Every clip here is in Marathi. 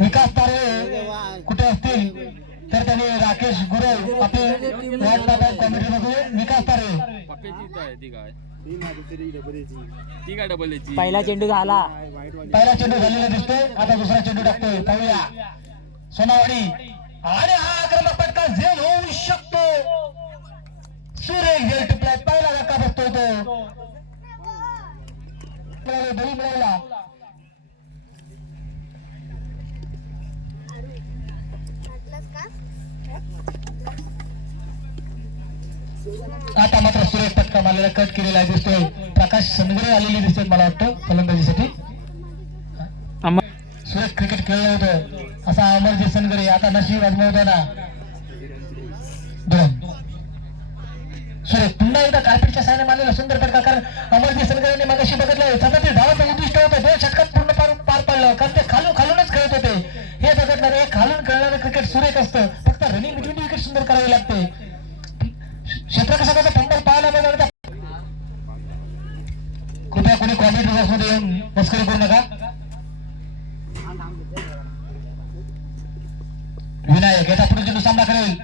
विकास तारे कुठे असतील तर त्यांनी राकेश गुरव आपले वार्ड मेंबर कमिटीमध्ये विकास तारे पहिला चेंडू झाला, पहिला चेंडू झालेला दिसतोय. आता दुसरा चेंडू टाकतोय. पाहूया सोनावडी आणि हा आक्रमक फटका झेल होऊ शकतो. सुरेख झेल टिपलाय. पहिला धक्का बसतोय तो बळी मिळाला. आता मात्र सुरेश फटका मारलेला कट केलेला दिसतोय. प्रकाश सनगरे आलेले दिसतोय मला वाटतं फलंदाजीसाठी. सुरेश क्रिकेट खेळलं होतं असा अमरजीत सनगरे आता नशीब आजमावताना सुरेश पुन्हा एकदा कार्पेटच्या साहाय्याने मारलेला सुंदर फटका. कारण अमरजीत सनगरेने मागाशी बघितलं सतत धावाचं उद्दिष्ट होतं. 2 षटकात पूर्ण पार पडलं कारण ते खालूनच खेळत होते. हे बघितलं हे खालून खेळणारं क्रिकेट सुरेख असतं. फक्त रनिंग बिटवीन विकेट सुंदर करावी लागते. क्षेत्ररक्षकाचा फंबल पाहायला मिळाला. कृपया कोणी कॉमेंट बॉक्स मध्ये येऊन मस्करी करू नका. विनायक याचा पुढे चेंडू सामना करेल.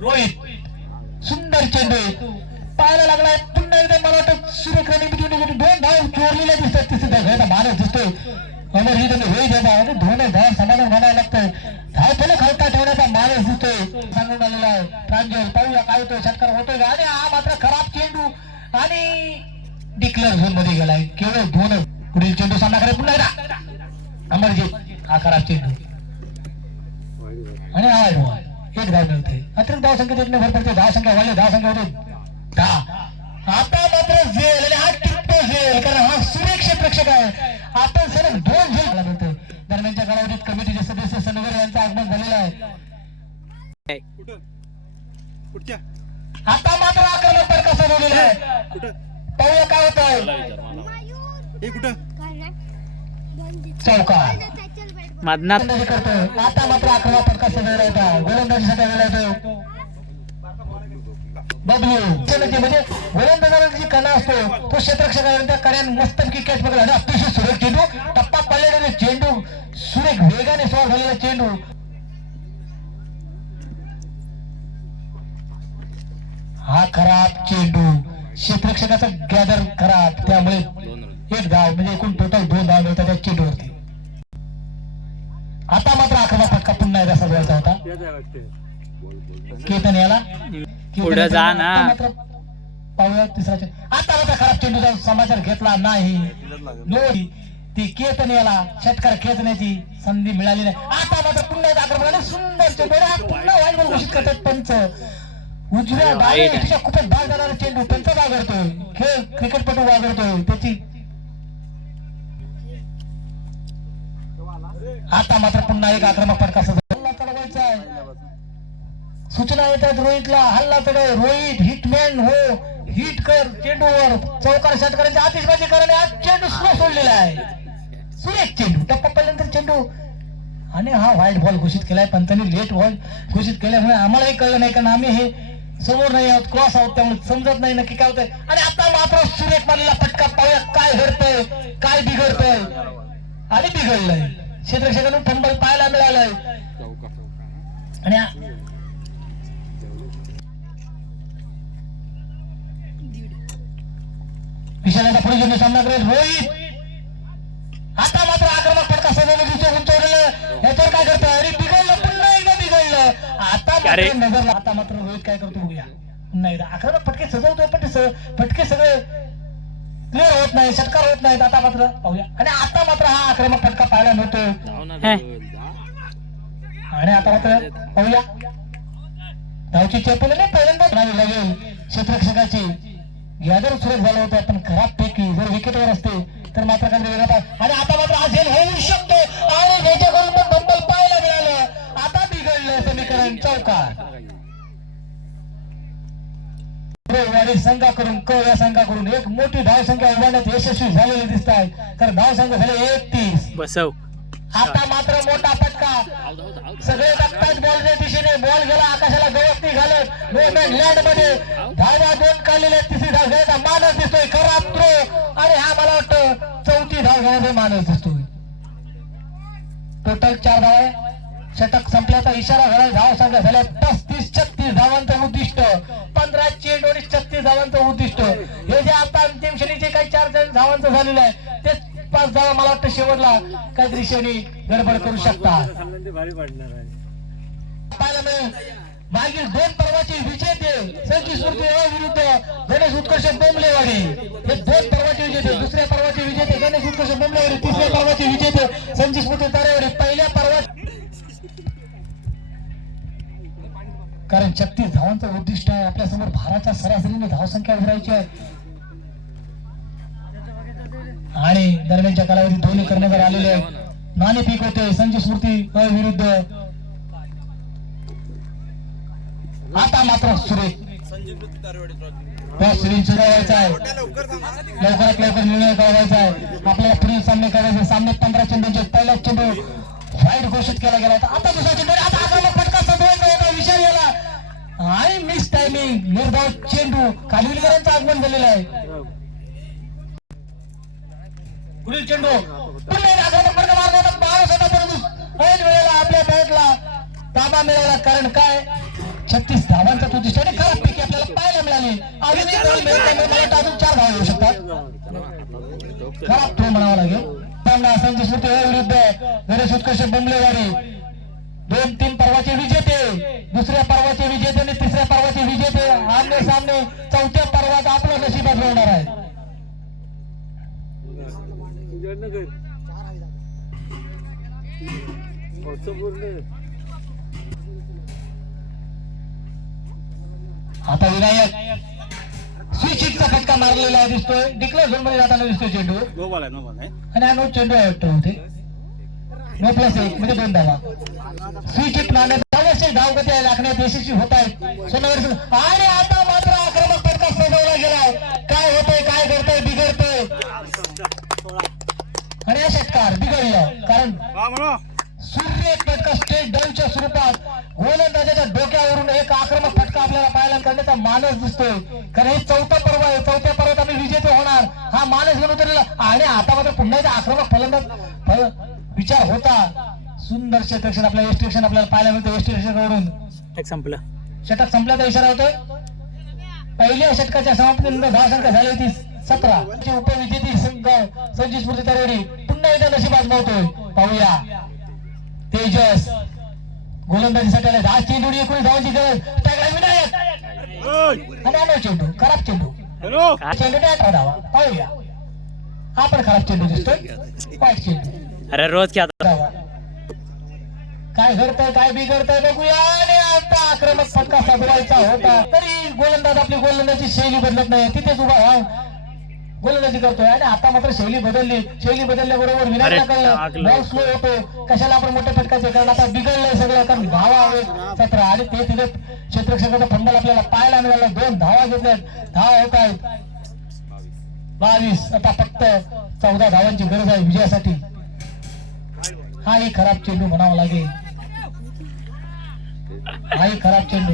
रोहित सुंदर चेंडू पाहायला लागलाय. पुन्हा एकदा मला वाटतं सुरेख रनिंग बिटवीन 2 धाव चोरलेल्या दिसतात. तिथे घ्यायचा मारच दिसतोय. अमरजीत होईल धावा 2 धाव समाधान म्हणायला लागतंय. धाव फलक हलका ठेवण्याचा मारच दिसतोय. सांगून आलेला आहे प्रांजल. पाहूया काय होतोय. षटकार होतोय का. आणि हा मात्र खराब चेंडू आणि डिक्लेअर झोन मध्ये गेलाय. केवळ 2 पुढील चेंडू सामना करेल पुन्हा एकदा अमरजीत. हा खराब चेंडू आणि हा एक धाव मिळते. अतिरिक्त धाव संख्येत 1 भर पडते. धाव संख्या वाढली. धाव संख्या होते 10. आता मात्र झेल आणि हा टिप्पो झेल कारण हा सुरेख क्षेत्ररक्षक आहे. आपण सलग 2 झेल मिळते. दरम्यानच्या कालावधीत कमिटीचे सदस्य सनगर यांचं आगमन झालेलं आहे. आता मात्र आक्रमक फटका सोडवलेला आहे. पाहूया काय होत आहे. चौकार मधनात करतोय. आता मात्र आक्रमक फटका सोडवलेला आहे. गोलंदाजीसाठी वेळ येतो. बबलू म्हणजे गोलंदाजाची जी कणा असतो तो क्षेत्ररक्षकाच्या कण्यान मस्तपैकी कॅच पकडला आणि अतिशय सुरेख चेंडू. टप्पा पडलेला चेंडू सुरेख वेगाने सॉल्व झालेला चेंडू. हा खराब चेंडू क्षेत्ररक्षकाचा गॅदर खराब. त्यामुळे 1 धाव म्हणजे एकूण टोटल 2 धाव मिळतात त्या चेंडूवरती. आता मात्र आक्रमक फटका पुन्हा एकदा सजवायचा होता. केतन याला पुढे जा ना. मात्र पाहूया तिसरा चेंडू. आता मात्र खराब चेंडूचा समाचार घेतला नाही. नोडी ती केतन याला षटकार खेचण्याची संधी मिळाली नाही. आता मात्र पुन्हा एकदा आक्रमक सुंदर चेंडू पुन्हा वाईट बॉल घोषित करतात पंच. उजव्या डाव्या खूपच भाग जाणारा चेंडू पंच वागडतोय. खेळ क्रिकेटपटू वागडतोय त्याची. आता मात्र पुन्हा एक आक्रमक फटका चढवायचा आहे. सूचना येतात रोहितला. हल्ला चढव रोहित हिटमॅन हो. हिट कर चेंडूवर. चौकार षटकारांची आतिषबाजी कर आणि आज चेंडू स्लो सोडलेला आहे. सुरेख चेंडू टप्पा पडल्यानंतर चेंडू आणि हा व्हाईट बॉल घोषित केलाय पंचांनी. लेट बॉल घोषित केल्यामुळे आम्हालाही कळलं नाही कारण आम्ही हे समोर नाही आहोत क्रॉस आहोत त्यामुळे समजत नाही नक्की काय होतंय. आणि आता मात्र सुरेख मारलेला फटका. पाहूया काय घडतंय काय बिघडतंय आणि बिघडलंय. क्षेत्ररक्षकांना फंबल पाहायला मिळालंय. आणि विशालाचा पुढे चेंडू सामना करेल रोहित. आता मात्र आक्रमक फटका सजवलं उंचवलेलं. याच्यावर काय करतोय. अरे बिघडलं पुन्हा एकदा बिघडलं. आता नजर. आता मात्र रोहित काय करतो बघूया. पुन्हा एकदा आक्रमक फटके सजवतोय पण ते फटके सगळे क्लिअर होत नाही. षटकार होत नाहीत. आता मात्र पाहूया. आणि आता मात्र हा आक्रमक फटका पाहायला मिळतोय. आणि आता मात्र पाहूया धावची चेपल नाही पहिल्यांदा नाही लागेल. क्षेत्ररक्षकाची गॅदर सुरेख झालं होतं पण खराब पैकी जर विकेटवर असते तर मात्र काहीतरी वेगळा. आणि आता मात्र हा झेल होऊ शकतो. आणि त्याच्याकडून पण फंबल पाहायला मिळालं. आता बिघडलं समीकरण. चौकार वाडी संघाकडून क या संघाकडून एक मोठी धावसंख्या उभारण्यात यशस्वी झालेली दिसत आहे. तर धावसंख्या झाले 31. बसव. आता मात्र मोठा फटका. सगळे बघतात बॉलच्या दिशेने. बॉल गेला आकाशाला गवसणी घालत नो मॅन लँड मध्ये. धावा 2 धावांमध्ये माणूस दिसतोय. टोटल 4 धावा. षटक संपल्याचा इशारा झाला. धाव संख्या झाल्या 35-36 धावांचं उद्दिष्ट. 15 चेंडू आणि 36 धावांचं उद्दिष्ट. हे जे आता अंतिम श्रेणीचे काही 4 धावांचं झालेलं आहे ते 5 धावा मला वाटतं शेवटला काहीतरी श्रेणी गडबड करू शकतात. पाहायला मिळेल मागील 2 पर्वाचे विजेते संजय सुरते विरुद्ध गणेश उत्कर्ष बोंबलेवाडी. हे 2 पर्वाचे विजेते. दुसऱ्या पर्वाचे विजेते गणेश उत्कर्ष बोंबलेवाडी. तिसऱ्या पर्वाचे विजेते संजय स्मृती तारेवाडी. पहिल्या पर्वात कारण 36 धावांचं उद्दिष्ट आहे आपल्या समोर. भाराच्या सरासरीने धावसंख्या उभरायची आहे आणि दरम्यानच्या कालावधी दोन्ही कर्णधार आलेले आहेत. नाणेफेक होते संजय स्मृती विरुद्ध. आता मात्र सुरेख व्हायचा आहे. लवकरात लवकर निर्णय कळवायचा आहे. आपल्याला पुढील सामने करायचे. सामने 15 चेंडूंचे. पहिला चेंडू वाईट घोषित केला गेला होता. आता दुसरा चेंडू. आता आक्रमक फटका संपवायचा होता. विचार गेला आणि मिस टायमिंग. निर्धाव चेंडू. कालिवलीकरांचं आगमन झालेलं आहे. पुढील चेंडू पुन्हा आक्रमक फटका मारला होता. माणूस होता परंतु ऐन वेळेला आपल्या बॅटला ताबा मिळाला. कारण काय 36 धावांचा तो उद्दिष्ट आणि खराब पैकी आपल्याला पाहायला मिळाली. अजून एक बॉल मिळतो. मला वाटतं अजून 4 धावा येऊ शकतात. खराब थ्रो म्हणावा लागेल. सामना संजय स्मृती विरुद्ध गणेश उत्कर्ष बोंबलेवाडी. 2-3 पर्वाचे विजेते. दुसऱ्या पर्वाचे विजेते आणि तिसऱ्या पर्वाचे विजेते आमने सामने. चौथ्या पर्वात आपलं नशीब आजमावणार आहे. आता विनायक स्विचिटचा फटका मारलेला दिसतोय. डिक्लेअर झोन मध्ये जाताना दिसतोय चेंडू. आणि हा नो चेंडू आहे वाटतं होते. नो प्लस 1 म्हणजे 2 धावा. स्विचिट मारण्यात आवश्यक धावगती राखण्यात यशस्वी होत आहेत सोनावडी. आणि आता मात्र आक्रमक फटका सजवला गेलाय. काय होतंय काय घडतंय बिघडतंय. आणि हा षटकार बिघडलं कारण सूर्य फटका स्टेट डाऊनच्या स्वरूपात गोलंदाजाच्या डोक्यावरून एक आक्रमक फटका आपल्याला पाहायला करण्याचा मानस दिसतोय. कारण हे 4थं पर्व आहे. 4थ्या पर्वात आम्ही विजेते होणार हा मानस घेऊन उतरलेला. आणि आता मात्र पुन्हा एकदा आक्रमक फलंदाज विचार होता. सुंदर क्षेत्ररक्षण आपल्याला वेस्टरक्षण आपल्याला पाहायला मिळतं. वेस्टरक्षणाकडून संपलं. षटक संपल्याचा इशारा होतोय. पहिल्या षटकाच्या समाप्तीनंतर धावसंख्या झाली होती 17. उपविजेती संघ संजय स्मृती तारेवाडी पुन्हा एकदा नशीब आजमावतोय. पाहूया तेजस गोलंदाजीसाठी आले. 10 चेंडू 19 धावांची गरज. विनायक आणि आलो चेंडू. खराब चेंडू. चेंडू 18 धावा. पाहूया हा पण खराब चेंडू दिसतोय. वाईट चेंडू. अरे रोज क्या काय घडतंय काय बिघडतंय बघूया. आणि आता आक्रमक फटका साधवायचा होता तरी गोलंदाज आपली गोलंदाजी शैली बदलत नाही. तिथेच उभा गोलंदाजी करतोय. आणि आता मात्र शैली बदलली. शैली बदलल्याबरोबर विनायकाकडे बॉल स्लो होतो. कशाला आपण मोठ्या फटकाचे कारण आता बिघडलंय सगळं. कारण धावा हवेत 17 आणि ते तिथे क्षेत्ररक्षकाचा फंडाल आपल्याला पाहायला मिळाला. 2 धावा घेतल्यात. धावा होत आहेत 22. आता फक्त 14 धावांची गरज आहे विजयासाठी. हाही खराब चेंडू म्हणावा लागेल. हाही खराब चेंडू.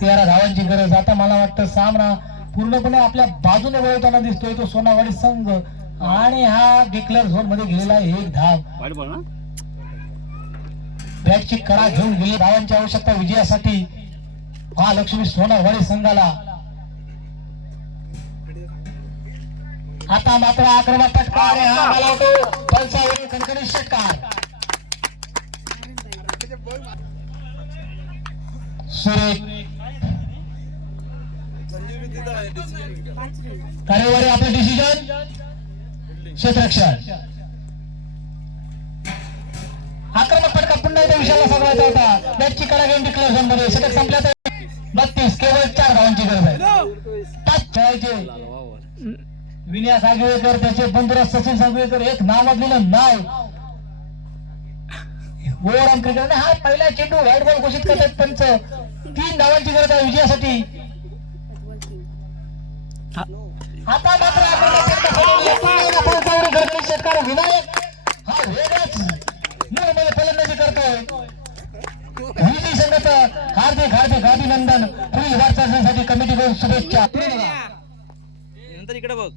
13 धावांची गरज. आता मला वाटतं सामना पूर्णपणे आपल्या बाजूने वळवताना दिसतोय तो सोनावडी संघ. आणि हा डिक्लेअर झोन मध्ये गेलेला 1 धाव. बॅटची कडा घेऊन गेली. धावांची आवश्यकता विजयासाठी महालक्ष्मी सोनावडी संघाला. आता मात्र आक्रमक फटका. आणि हा मला वाटतो पलसावडी कणकणी षटकार. सुरेख तारेवाडी आपलं डिसिजन क्षेत्ररक्षण. आक्रमक फटका पुन्हा एकदा विषयाला साधवायचा होता. बॅटची कडा घेऊन डिक्लेअर झोन मध्ये. षटक संपल्या तर 32. केवळ 4 धावांची गरज आहे. 5 खेळायचे. विनया सागवेकर त्याचे बंधुराज सचिन सागवेकर एक नावाजलेलं नाव ओव्हरऑन क्रिकेट. हा पहिला चेंडू व्हाईट बॉल घोषित करतात पंच. 3 धावांची गरज आहे विजयासाठी. आता मात्र षटकार. विनायक हा वेगळाच मूडमध्ये फलंदाजी करतोय. विजयी संघाचं हार्दिक हार्दिक अभिनंदन. पुढील वाटचालीसाठी कमिटीकडून शुभेच्छा. नंतर इकडे बघ.